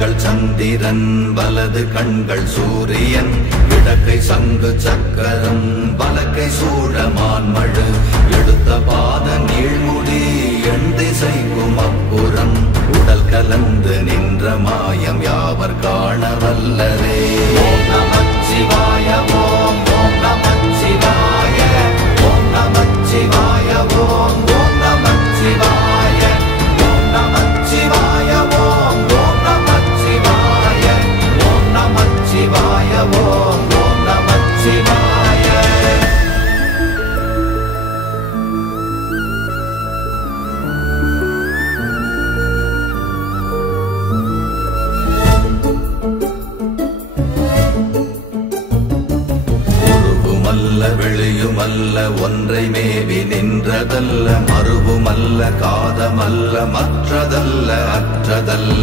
கண்கள் சந்திரன் வலது கண்கள் சூரியன் இடக்கை சங்கு சக்கரம் வலக்கை சூழமான்மழு எடுத்த பாத நீழ்முடி எண் திசைக்கும் அப்புறம் உடல் கலந்து நின்ற மாயம் யாவர் காண வல்லரே. ஓம் நமச்சிவாய ஓம் ஓம் நமச்சிவாய ஓம் நமச்சிவாய ஓம் ஓம் நமச்சிவாய ஓம் நமச்சிவாய ஓம் ஓம் நமச்சிவாய ஓம் நமச்சிவாய ஓம் ஓம் நமச்சிவாய. வெளியுமல்ல ஒன்றை மேவி நின்றதல்ல மறுவுமல்ல காதமல்ல மற்றதல்ல அற்றதல்ல